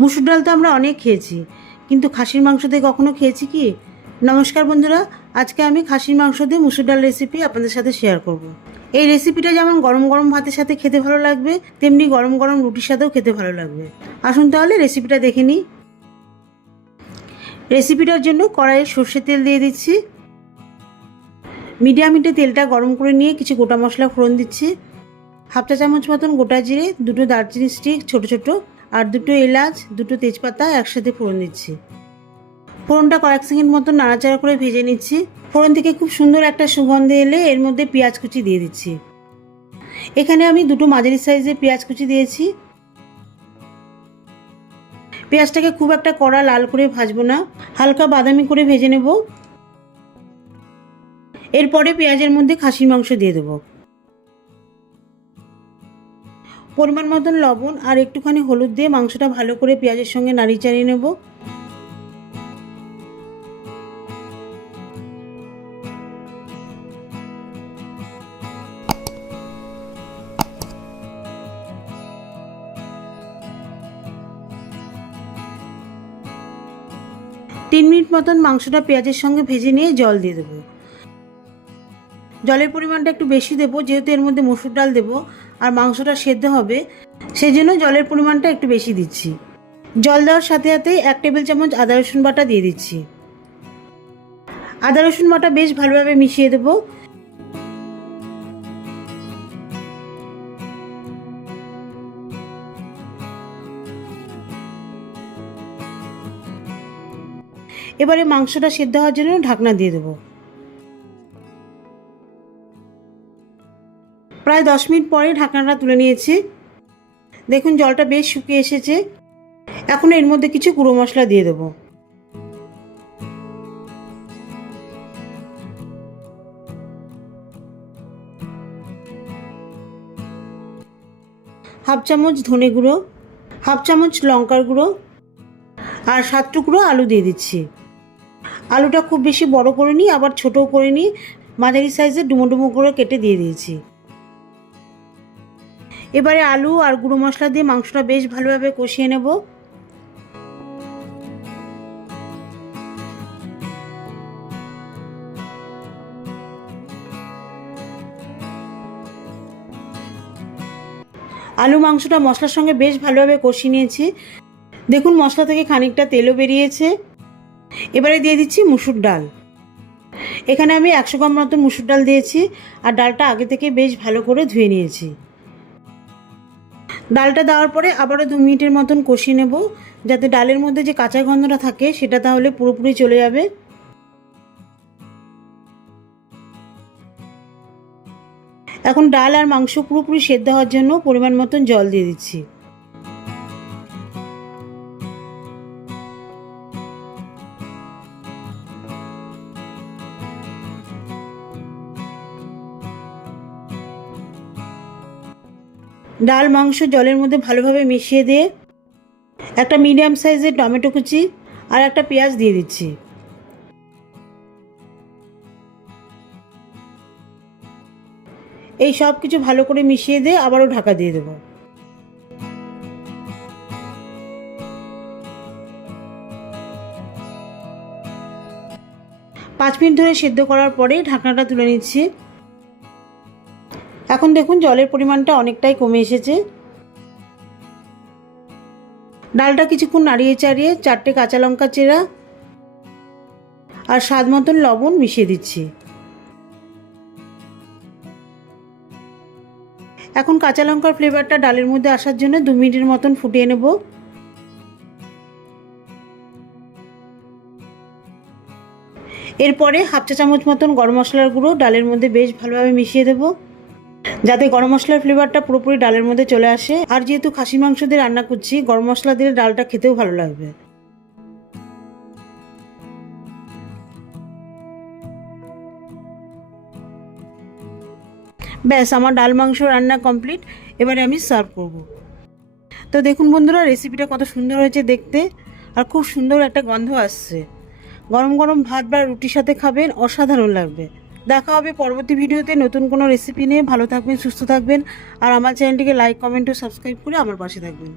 মুসুর ডাল তো আমরা অনেক খেয়েছি, কিন্তু খাসির মাংস দিয়ে কখনো খেয়েছি কি? নমস্কার বন্ধুরা, আজকে আমি খাসির মাংস দিয়ে মুসুর ডাল রেসিপি আপনাদের সাথে শেয়ার করব। এই রেসিপিটা যেমন গরম গরম ভাতের সাথে খেতে ভালো লাগবে, তেমনি গরম গরম রুটির সাথেও খেতে ভালো লাগবে। আসুন তাহলে রেসিপিটা দেখে নিই। রেসিপিটার জন্য কড়াইয়ে সর্ষের তেল দিয়ে দিচ্ছি। মিডিয়াম হিটে তেলটা গরম করে নিয়ে কিছু গোটা মশলা ফোড়ন দিচ্ছি। হাফ চা চামচ মতন গোটা জিরে, দুটো দারচিনি স্টিক ছোটো ছোটো, আর দুটো এলাচ, দুটো তেজপাতা একসাথে ফোড়ন দিচ্ছি। ফোড়নটা কয়েক সেকেন্ড মতো নাড়াচাড়া করে ভেজে নিচ্ছি। ফোড়ন থেকে খুব সুন্দর একটা সুগন্ধ এলে এর মধ্যে পেঁয়াজ কুচি দিয়ে দিচ্ছি। এখানে আমি দুটো মাঝারি সাইজের পেঁয়াজ কুচি দিয়েছি। পেঁয়াজটাকে খুব একটা কড়া লাল করে ভাজবো না, হালকা বাদামি করে ভেজে নেব। এরপরে পেঁয়াজের মধ্যে খাসির মাংস দিয়ে দেবো। পরিমাণ মতন লবণ আর একটুখানি হলুদ দিয়ে মাংসটা ভালো করে পেঁয়াজের সঙ্গে নাড়িয়ে চাড়িয়ে নেব। তিন মিনিট মতন মাংসটা পেঁয়াজের সঙ্গে ভেজে নিয়ে জল দিয়ে দেবো। জলের পরিমাণটা একটু বেশি দেবো, যেহেতু এর মধ্যে মসুর ডাল দেবো আর মাংসটা সেদ্ধ হবে, সেই জন্য জলের পরিমাণটা একটু বেশি দিচ্ছি। জল দেওয়ার সাথে সাথে 1 টেবিল চামচ আদা রসুন বাটা দিয়ে দিচ্ছি। আদা রসুন বাটা বেশ ভালোভাবে মিশিয়ে দেবো। এবারে মাংসটা সেদ্ধ হওয়ার জন্য ঢাকনা দিয়ে দেবো। প্রায় 10 মিনিট পরে ঢাকনাটা তুলে নিয়েছি। দেখুন জলটা বেশ শুকিয়ে এসেছে। এখন এর মধ্যে কিছু গুঁড়ো মশলা দিয়ে দেবো। হাফ চামচ ধনে গুঁড়ো, হাফ চামচ লঙ্কার গুঁড়ো, আর 7 টুকরো আলু দিয়ে দিচ্ছি। আলুটা খুব বেশি বড় করে নিই, আবার ছোটও করে নিই, মাঝারি সাইজের ডুমো ডুমো করে কেটে দিয়ে দিয়েছি। এবারে আলু আর গুঁড়ো মশলা দিয়ে মাংসটা বেশ ভালোভাবে কষিয়ে নেব। আলু মাংসটা মশলার সঙ্গে বেশ ভালোভাবে কষিয়ে নিয়েছি। দেখুন মশলা থেকে খানিকটা তেলও বেরিয়েছে। এবারে দিয়ে দিচ্ছি মুসুর ডাল। এখানে আমি 100 গ্রাম মতো মুসুর ডাল দিয়েছি, আর ডালটা আগে থেকে বেশ ভালো করে ধুয়ে নিয়েছি। ডালটা দেওয়ার পরে আবারও 2 মিনিটের মতন কষিয়ে নেব, যাতে ডালের মধ্যে যে কাঁচা গন্ধটা থাকে সেটা তাহলে পুরোপুরি চলে যাবে। এখন ডাল আর মাংস পুরোপুরি সেদ্ধ হওয়ার জন্য পরিমাণ মতন জল দিয়ে দিচ্ছি। ডাল মাংস জলের মধ্যে ভালোভাবে মিশিয়ে দিয়ে একটা মিডিয়াম সাইজের টমেটো কুচি আর একটা পেঁয়াজ দিয়ে দিচ্ছি। এই সব কিছু ভালো করে মিশিয়ে দিয়ে আবারও ঢাকা দিয়ে দেবো। পাঁচ মিনিট ধরে সেদ্ধ করার পরে ঢাকনাটা তুলে নিচ্ছি। এখন দেখুন জলের পরিমাণটা অনেকটাই কমে এসেছে। ডালটা কিছুক্ষণ নাড়িয়ে চাড়িয়ে 4টে কাঁচা লঙ্কা চেরা আর স্বাদ মতন লবণ মিশিয়ে দিচ্ছি। এখন কাঁচা লঙ্কার ফ্লেভারটা ডালের মধ্যে আসার জন্য 2 মিনিটের মতন ফুটিয়ে নেব। এরপরে হাফ চা চামচ মতন গরম মশলার গুঁড়ো ডালের মধ্যে বেশ ভালোভাবে মিশিয়ে দেবো, যাতে গরম মশলার ফ্লেভারটা পুরোপুরি ডালের মধ্যে চলে আসে। আর যেহেতু খাসি মাংস দিয়ে রান্না করছি, গরম মশলা দিলে ডালটা খেতেও ভালো লাগবে। ব্যাস, আমার ডাল মাংস রান্না কমপ্লিট। এবারে আমি সার্ভ করব। তো দেখুন বন্ধুরা, রেসিপিটা কত সুন্দর হয়েছে দেখতে, আর খুব সুন্দর একটা গন্ধ আসছে। গরম গরম ভাত বা রুটির সাথে খাবেন, অসাধারণ লাগবে। দেখা হবে পরবর্তী ভিডিওতে নতুন কোনো রেসিপি নিয়ে। ভালো থাকবেন, সুস্থ থাকবেন, আর আমার চ্যানেলটিকে লাইক, কমেন্ট ও সাবস্ক্রাইব করে আমার পাশে থাকবেন।